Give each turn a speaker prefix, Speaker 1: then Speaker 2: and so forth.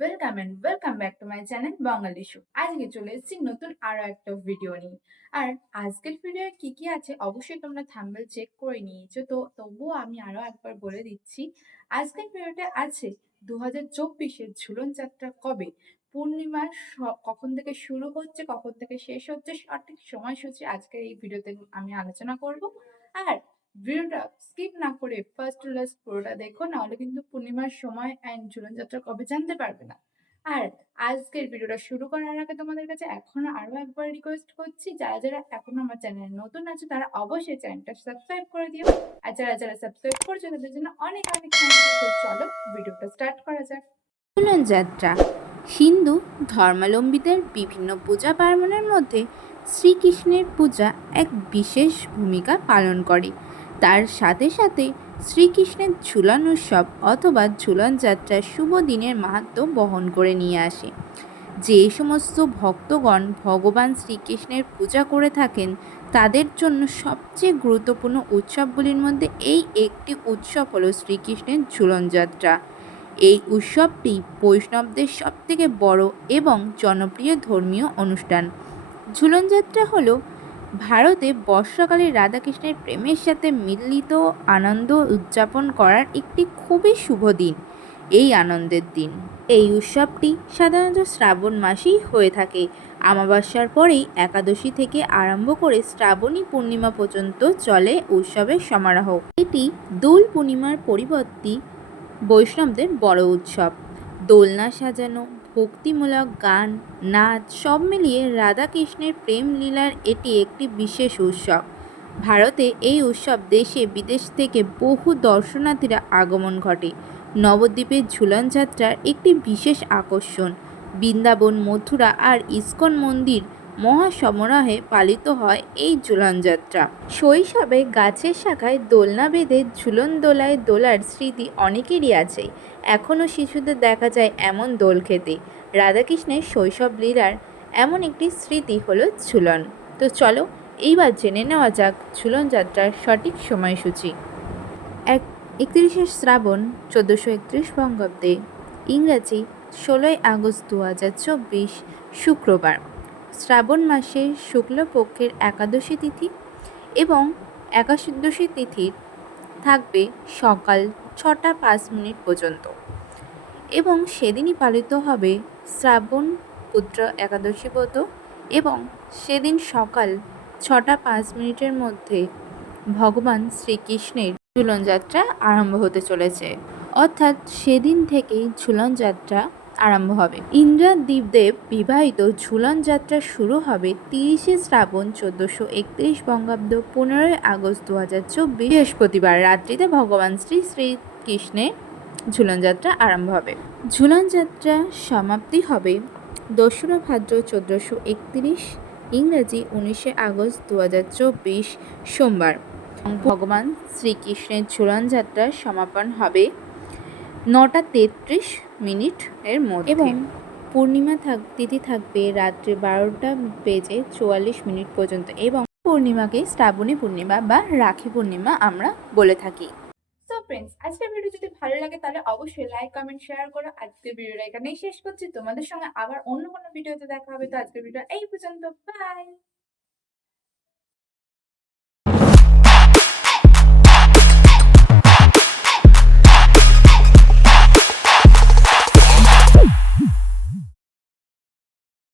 Speaker 1: Welcome and welcome back to my channel Bangali show আজকে চলে এসেছি নতুন আরও একটা ভিডিও নিয়ে। আর আজকের ভিডিও কি কি আছে অবশ্যই তোমরা থাম্বনেল চেক করে নিয়েছো তো, তবুও আমি আরও একবার বলে দিচ্ছি। আজকের ভিডিওটা আছে দু হাজার চব্বিশের ঝুলন যাত্রা কবে? পূর্ণিমার স- কখন থেকে শুরু হচ্ছে, কখন থেকে শেষ হচ্ছে, সঠিক সময়সূচি আজকের এই ভিডিওতে আমি আলোচনা করব। আর ভিডিওটা স্কিপ না করে ফার্স্ট টু লাস্ট পুরোটা দেখো, নাহলে কিন্তু পূর্ণিমার সময় অ্যান্ড ঝুলন যাত্রা কবে জানতে পারবে না। আর আজকের ভিডিওটা শুরু করার আগে তোমাদের কাছে এখনও আরও একবার রিকোয়েস্ট করছি, যারা যারা এখনও আমার চ্যানেলে নতুন আছে, তারা অবশ্যই চ্যানেলটা সাবস্ক্রাইব করে দিও। আর যারা যারা সাবস্ক্রাইব করছে, তাদের জন্য অনেক অনেক চলো ভিডিওটা স্টার্ট করা যাক।
Speaker 2: ঝুলন যাত্রা হিন্দু ধর্মাবলম্বীদের বিভিন্ন পূজা পার্বণের মধ্যে শ্রীকৃষ্ণের পূজা এক বিশেষ ভূমিকা পালন করে। তার সাথে সাথে শ্রীকৃষ্ণের ঝুলন উৎসব অথবা ঝুলন যাত্রা শুভ দিনের মাহাত্ম বহন করে নিয়ে আসে। যে সমস্ত ভক্তগণ ভগবান শ্রীকৃষ্ণের পূজা করে থাকেন, তাদের জন্য সবচেয়ে গুরুত্বপূর্ণ উৎসবগুলির মধ্যে এই একটি উৎসব হলো শ্রীকৃষ্ণের ঝুলন যাত্রা। এই উৎসবটি বৈষ্ণবদের সবথেকে বড় এবং জনপ্রিয় ধর্মীয় অনুষ্ঠান। ঝুলন যাত্রা হল ভারতে বর্ষাকালে রাধাকৃষ্ণের প্রেমের সাথে মিলিত আনন্দ উদযাপন করার একটি খুবই শুভ দিন, এই আনন্দের দিন। এই উৎসবটি সাধারণত শ্রাবণ মাসেই হয়ে থাকে। আমাবস্যার পরেই একাদশী থেকে আরম্ভ করে শ্রাবণী পূর্ণিমা পর্যন্ত চলে উৎসবের সমারোহ। এটি দোল পূর্ণিমার পরিবর্তী বৈষ্ণবদের বড় উৎসব। দোলনা সাজানো, ভক্তিমূলক গান, নাচ, সব মিলিয়ে রাধাকৃষ্ণের প্রেম লীলার এটি একটি বিশেষ উৎসব। ভারতে এই উৎসব দেশে বিদেশ থেকে বহু দর্শনার্থীরা আগমন ঘটে। নবদ্বীপের ঝুলন যাত্রার একটি বিশেষ আকর্ষণ। বৃন্দাবন, মথুরা আর ইস্কন মন্দির মহাসমারোহে পালিত হয় এই ঝুলন যাত্রা। শৈশবে গাছের শাখায় দোলনা বেঁধে ঝুলন দোলায় দোলার স্মৃতি অনেকেরই আছে। এখনও শিশুদের দেখা যায় এমন দোল খেতে। রাধাকৃষ্ণের শৈশব লীলার এমন একটি স্মৃতি হলো ঝুলন। তো চলো, এইবার জেনে নেওয়া যাক ঝুলন যাত্রার সঠিক সময়সূচি। এক একত্রিশে শ্রাবণ চোদ্দোশো একত্রিশ বঙ্গাব্দে, ইংরাজি ষোলোই আগস্ট দু হাজার চব্বিশ শুক্রবার। শ্রাবণ মাসের শুক্লপক্ষের একাদশী তিথি এবং একাদশী তিথির থাকবে সকাল ছটা পাঁচ মিনিট পর্যন্ত এবং সেদিনই পালিত হবে শ্রাবণ পুত্র একাদশী ব্রত এবং সেদিন সকাল ছটা পাঁচ মিনিটের মধ্যে ভগবান শ্রীকৃষ্ণের ঝুলন যাত্রা আরম্ভ হতে চলেছে। অর্থাৎ সেদিন থেকেই ঝুলন যাত্রা আরম্ভ হবে। ইন্দ্রাদ্বীপদেব বিবাহিত ঝুলন যাত্রা শুরু হবে তিরিশে শ্রাবণ চোদ্দোশো একত্রিশ বঙ্গাব্দ পনেরোই আগস্ট দু হাজার চব্বিশ বৃহস্পতিবার রাত্রিতে ভগবান শ্রী শ্রীকৃষ্ণের ঝুলন যাত্রা আরম্ভ হবে। ঝুলন যাত্রা সমাপ্তি হবে দোসরা ভাদ্র চোদ্দোশো একত্রিশ ইংরাজি উনিশে আগস্ট দু হাজার চব্বিশ সোমবার। ভগবান শ্রীকৃষ্ণের ঝুলন যাত্রার সমাপন হবে নটা তেত্রিশ মিনিট এর মধ্যে। এবং পূর্ণিমা থাক তিথি থাকবে রাত্রে বারোটা বেজে চুয়াল্লিশ মিনিট পর্যন্ত এবং পূর্ণিমাকে শ্রাবণী পূর্ণিমা বা রাখি পূর্ণিমা আমরা বলে থাকি।
Speaker 1: সো ফ্রেন্ডস আজকের ভিডিও যদি ভালো লাগে তাহলে অবশ্যই লাইক কমেন্ট শেয়ার করো। আজকের ভিডিওটা এখানেই শেষ করছি। তোমাদের সঙ্গে আবার অন্য কোনো ভিডিওতে দেখা হবে। তো আজকের ভিডিও এই পর্যন্ত। বাই